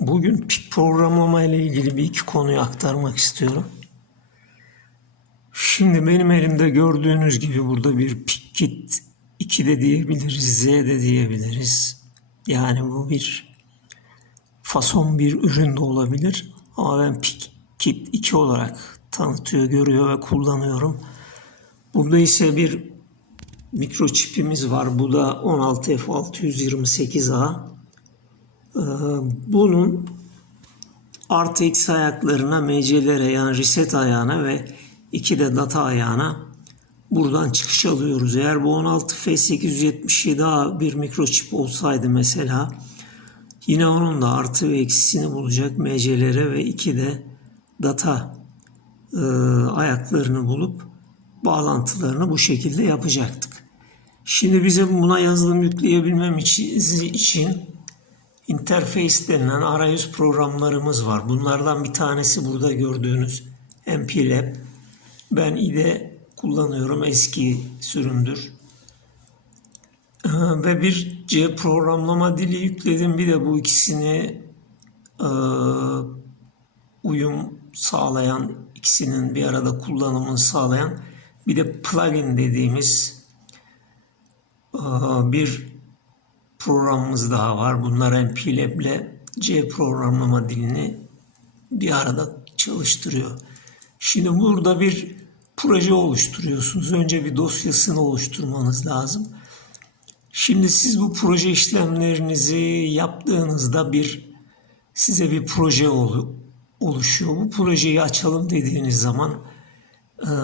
Bugün pik programlama ile ilgili bir iki konuyu aktarmak istiyorum. Şimdi benim elimde gördüğünüz gibi burada bir PikKit 2 de diyebiliriz, Z de diyebiliriz. Yani bu bir fason bir ürün de olabilir. Ama ben PikKit 2 olarak tanıtıyor, görüyor ve kullanıyorum. Burada ise bir mikroçipimiz var. Bu da 16F628A. Bunun artı eksi ayaklarına, MC'lere yani reset ayağına ve 2 de data ayağına buradan çıkış alıyoruz. Eğer bu 16F877A bir mikroçip olsaydı mesela yine onun da artı ve eksisini bulacak MC'lere ve 2 de data ayaklarını bulup bağlantılarını bu şekilde yapacaktık. Şimdi bize buna yazılım yükleyebilmem için interface denilen arayüz programlarımız var. Bunlardan bir tanesi burada gördüğünüz MPLAB. Ben IDE kullanıyorum, eski sürümdür. Ve bir C programlama dili yükledim. Bir de bu ikisini uyum sağlayan, ikisinin bir arada kullanımını sağlayan bir de plugin dediğimiz bir programımız daha var. Bunlar MPLAB ile C programlama dilini bir arada çalıştırıyor. Şimdi burada bir proje oluşturuyorsunuz. Önce bir dosyasını oluşturmanız lazım. Şimdi siz bu proje işlemlerinizi yaptığınızda size bir proje oluşuyor. Bu projeyi açalım dediğiniz zaman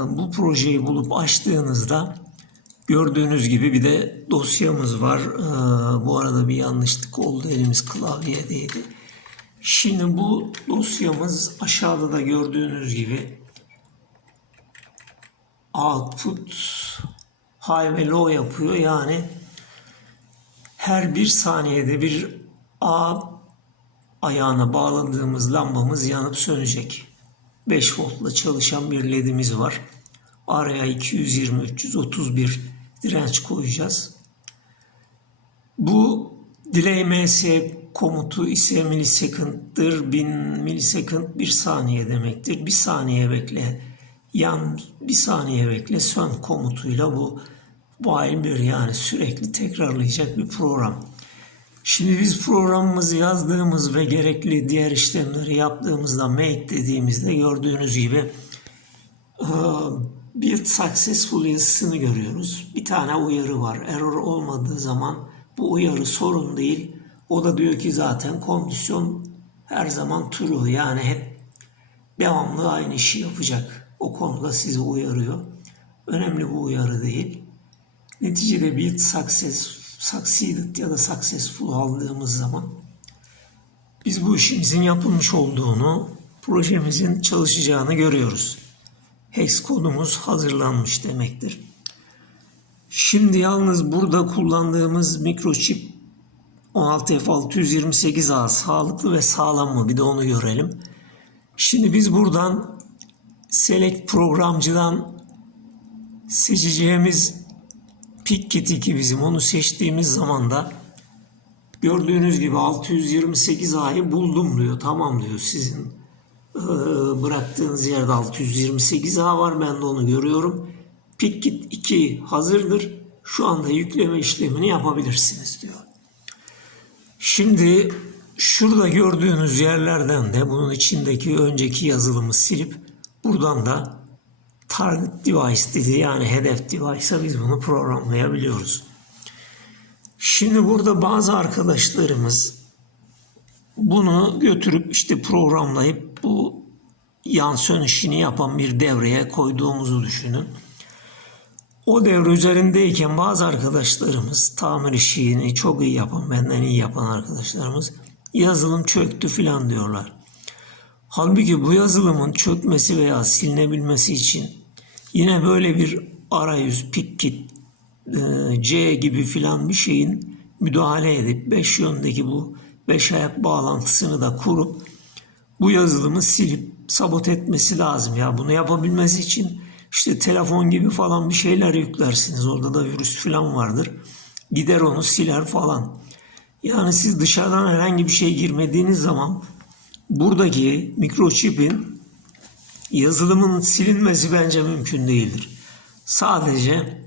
bu projeyi bulup açtığınızda gördüğünüz gibi bir de dosyamız var. Bu arada bir yanlışlık oldu. Elimiz klavyeye değdi. Şimdi bu dosyamız aşağıda da gördüğünüz gibi output high ve low yapıyor. Yani her bir saniyede bir A ayağına bağladığımız lambamız yanıp sönecek. 5 voltla çalışan bir ledimiz var. Araya 220-331 direnç koyacağız. Bir delay ms komutu ise milisekund'dır. 1000 milisekund 1 saniye demektir. 1 saniye bekle, yan 1 saniye bekle, sön komutuyla bu while bir yani sürekli tekrarlayacak bir program. Şimdi biz programımızı yazdığımız ve gerekli diğer işlemleri yaptığımızda make dediğimizde gördüğünüz gibi build successful yazısını görüyoruz. Bir tane uyarı var. Error olmadığı zaman bu uyarı sorun değil. O da diyor ki zaten kondisyon her zaman true, yani hep devamlı aynı işi yapacak. O konuda sizi uyarıyor. Önemli bu uyarı değil. Neticede build succeeded ya da successful aldığımız zaman biz bu işimizin yapılmış olduğunu, projemizin çalışacağını görüyoruz. Hex kodumuz hazırlanmış demektir. Şimdi yalnız burada kullandığımız mikroçip 16F628A sağlıklı ve sağlam mı? Bir de onu görelim. Şimdi biz buradan select programcıdan seçeceğimiz PikKit 2 bizim, onu seçtiğimiz zaman da gördüğünüz gibi 628A'yı buldum diyor. Tamam diyor, sizin bıraktığınız yerde 628A var, ben de onu görüyorum. PikKit 2 hazırdır. Şu anda yükleme işlemini yapabilirsiniz diyor. Şimdi şurada gördüğünüz yerlerden de bunun içindeki önceki yazılımı silip buradan da target device dedi, yani hedef device'a biz bunu programlayabiliyoruz. Şimdi burada bazı arkadaşlarımız bunu götürüp işte programlayıp bu yan sön işini yapan bir devreye koyduğumuzu düşünün. O devre üzerindeyken bazı arkadaşlarımız, tamir işini çok iyi yapan, benden iyi yapan arkadaşlarımız, yazılım çöktü filan diyorlar. Halbuki bu yazılımın çökmesi veya silinebilmesi için yine böyle bir arayüz, PikKit, C gibi filan bir şeyin müdahale edip 5 yöndeki bu 5 ayak bağlantısını da kurup bu yazılımı silip sabote etmesi lazım. Ya bunu yapabilmesi için işte telefon gibi falan bir şeyler yüklersiniz. Orada da virüs filan vardır. Gider onu siler falan. Yani siz dışarıdan herhangi bir şey girmediğiniz zaman buradaki mikroçipin yazılımın silinmesi bence mümkün değildir. Sadece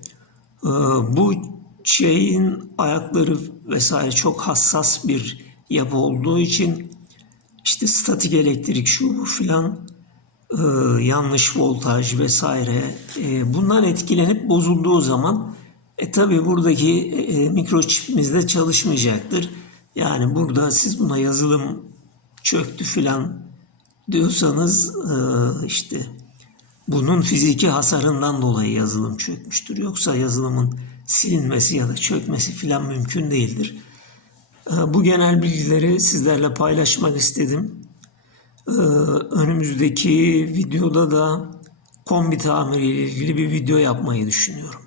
bu şeyin ayakları vesaire çok hassas bir yapı olduğu için işte statik elektrik şu bu filan, yanlış voltaj vesaire, bundan etkilenip bozulduğu zaman tabii buradaki mikroçipimiz de çalışmayacaktır. Yani burada siz buna yazılım çöktü filan diyorsanız işte bunun fiziki hasarından dolayı yazılım çökmüştür. Yoksa yazılımın silinmesi ya da çökmesi filan mümkün değildir. Bu genel bilgileri sizlerle paylaşmak istedim. Önümüzdeki videoda da kombi tamiri ile ilgili bir video yapmayı düşünüyorum.